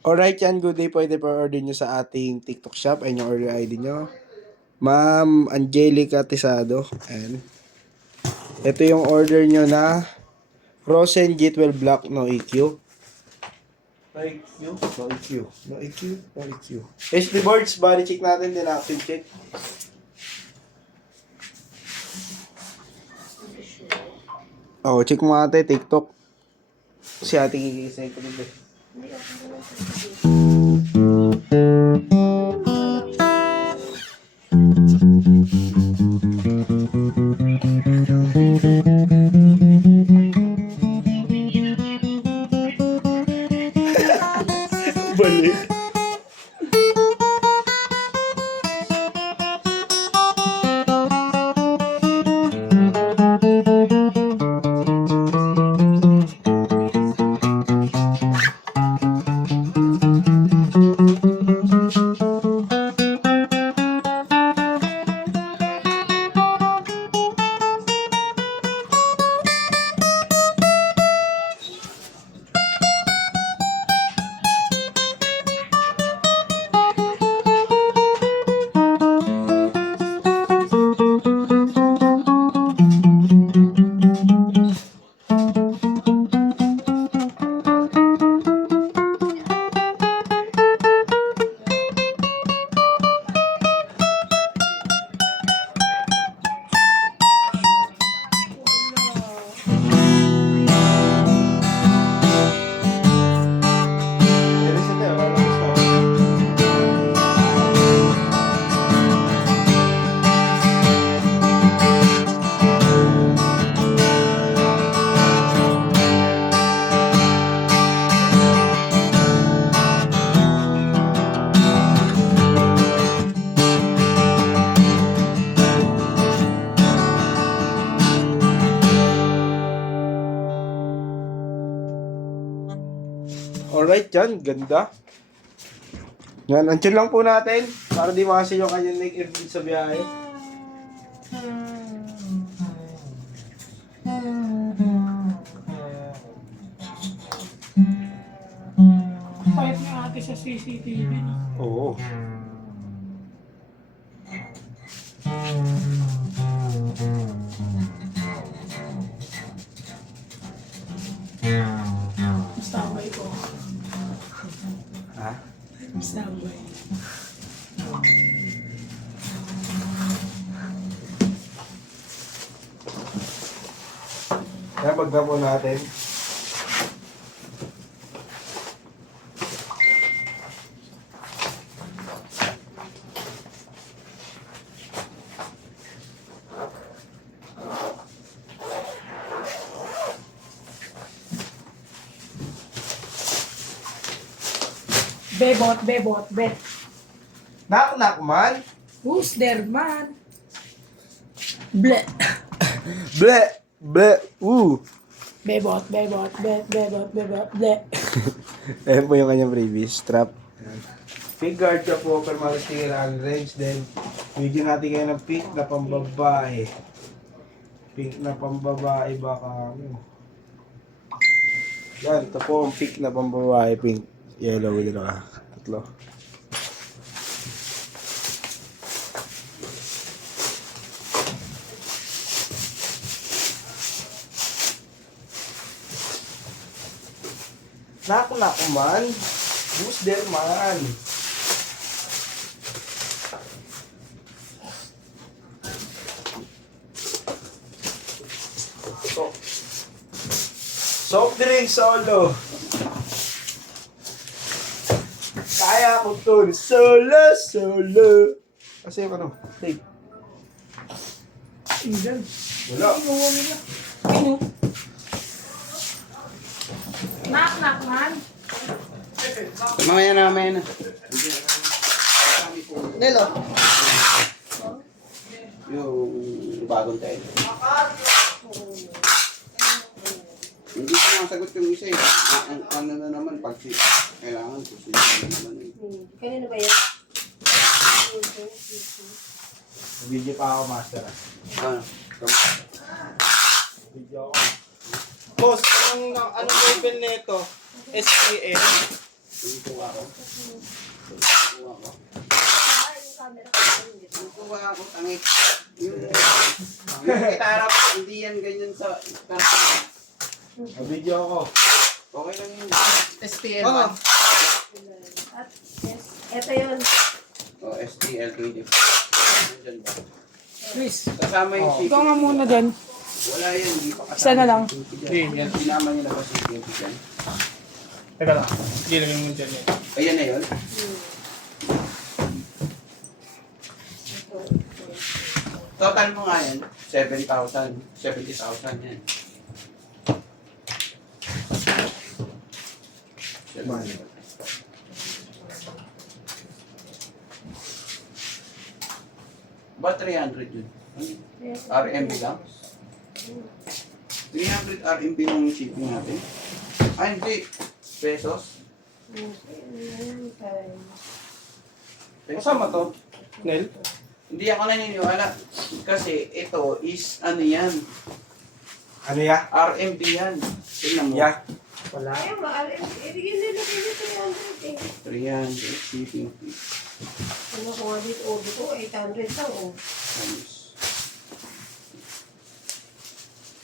Alright yan, good day. Pwede pa order nyo sa ating TikTok shop. Ayun yung order ID nyo. Ma'am Angelica Tisado. Ayan. Ito yung order nyo na Rosen G12 Black no EQ. No EQ? No EQ. No EQ? No EQ. HD boards, body check natin din. Active check. Oh, check mo ate, TikTok. Si ate kikisay ko dito. Balik. Alright yan, ganda. Yan, ansyon lang po natin para di makasi yung kanyang nag-airpod sa biyahe. Pahit nga ate sa CCTV, no? Oo. Standby ko. Ha? Standby. Kaya bagda po natin. Bebot, bet. Knock man. Who's there, man? Ble. Ble, ble, Bebot, bet, ble. Ayan po yung kanyang previous strap. Pick guard ka po, pero mag-sticker ang range. Then, bigyan natin kayo ng pink na pambabae. Pink na pambabae baka ano. Yan, ito po ang pink na pambabae. Pink, yellow, dito ka. Tatlo. Naku man. Who's there man? So, soft drink solo. Kaya ko to. Solo. Kasi yung ano? Tape. Ingan. Wala. Inuwa nila. Inu. Knock, man. Mamaya na. Nelo. Yung bagong tayo. Hindi ko masagot yung isa eh. Ano na naman, pag kailangan ko sila naman eh. Kanino ba yan? Video pa ako, master. Ano? Video ako. Boss, anong level nito? SPM? Tuwa ako. Tuwa ako. Yung camera ko rin dito. Tuwa ako, tangik. Yung gitara, hindi yan ganyan sa... Video ako. Okay lang yun. STL. Oh. At yes, ito yun. O, STL20. Nandyan ba? Luis. Kasama yung CPP. Ikaw nga muna dyan. Wala yan, hindi pa kasama. Isa na lang. yung CPP Hindi, dyan. yan. Sinama niyo na ba si CPP dyan? Teka lang. Gilawin mo dyan eh. Ayan na yun. Total mo nga yan, 7,000. 70,000 yan. Ba 300 yun? RMB lang? 300 RMB lang yung shipping natin? Ah, hindi. Pesos? Kasama to? Nel? Hindi ako naniniwala. Kasi ito is ano yan? Ano ya? RMB yan. Tingnan mo. Ya. Wala. Ayun, ibigin nila kayo 300 eh. 300 shipping fee. Ano ko nga dito, order ko, 800 lang oh. Times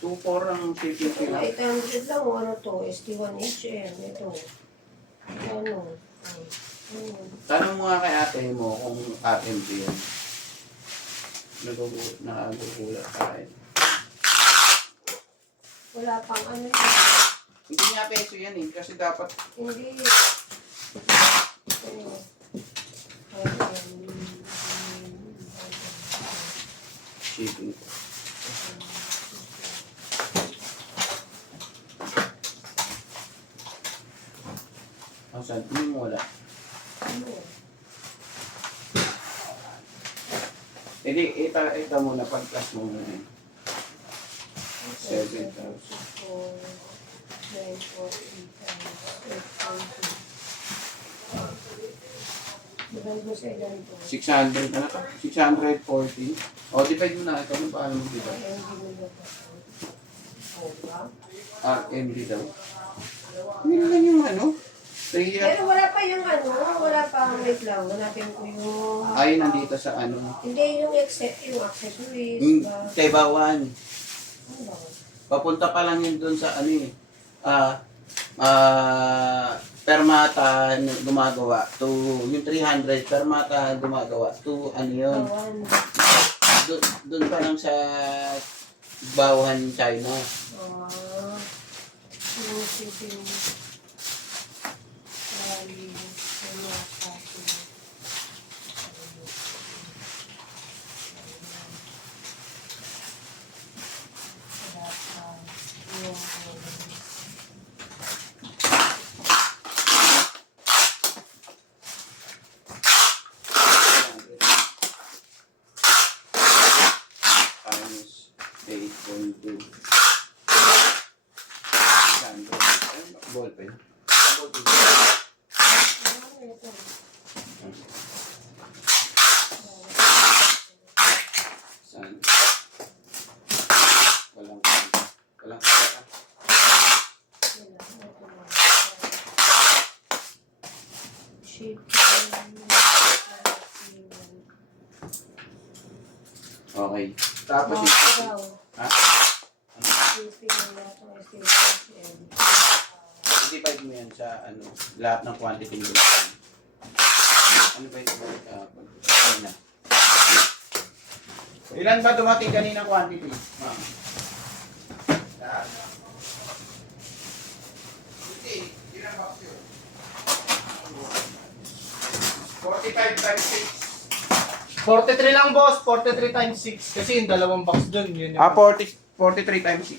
2,400 ang shipping fee lang. 800 lang oh, ano to, ST1HM, ito. Ano? Tanong mo nga kay ate mo kung RMB yan. Nakagugulat tayo. Wala pang ano yun. Hindi nga peso yan eh. Kasi dapat Hindi. Ano? shipping. Ang saan? Hindi mo wala. Ano? Hindi, ita muna. Pag-plus mo muna yun. 7,000. 600 ka na ka. 640. O, divide mo na. Ito ano paano mo divide? RMB daw. Hindi lang yung ano. 3 Pero wala pa yung ano, wala pa, wait lang, hanapin ko yung... ay nandito sa ano. Hindi, yung accessories, Yung ba? Tebawan. Ano ba? Papunta pa lang yun doon sa ano eh. Permata gumagawa to yung 300 permata gumagawa to ano yun. Bawan. Doon pa lang sa Bawan, China. Yung shipping. Times 8.2. Ball pen. Saan? Walang kaya. Okay. Tapos yung... Ha? I-divide mo yan sa ano, lahat ng quantity nila. Ano ba yung kanina? Ilan ba dumating kanina quantity? Ma'am. Lahat. Hindi, ilan box yun? 45 times 6. 43 lang boss, 43 times 6. Kasi yung dalawang box dun, yun yung... 43 times 6.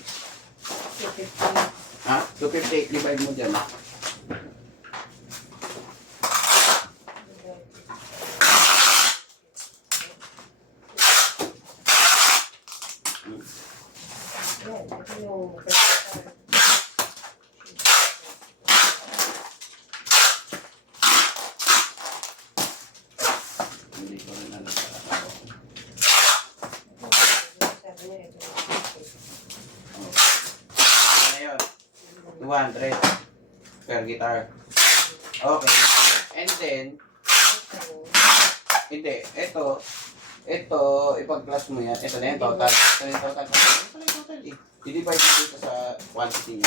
Ha? 250, divide mo dyan. Hindi ko rin alam sa ako. Ano yun? 200 per guitar. Okay. And then, hindi, ito, ipag-plus mo yan. Ito na yung total. Ito na yung total. Ito na yung total eh. I-divide mo dito sa quantity niya.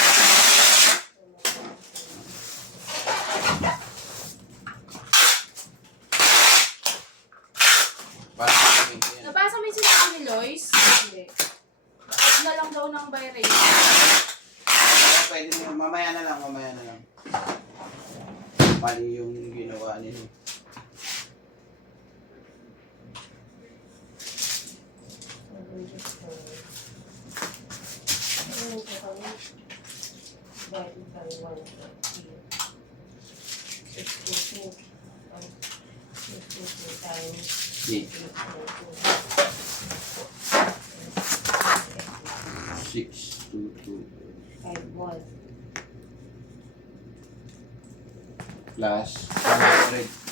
Para sa yan. Nabasa mo yung sinabi ni Lois? Hindi. Add na lang daw ng buy rate. Kaya pwede mo, mamaya na lang. Mali yung ginawa nila. Divided by 1.3. 62 times Yeah. 3.2. 6, 2, 2. 5.1. Plus 100.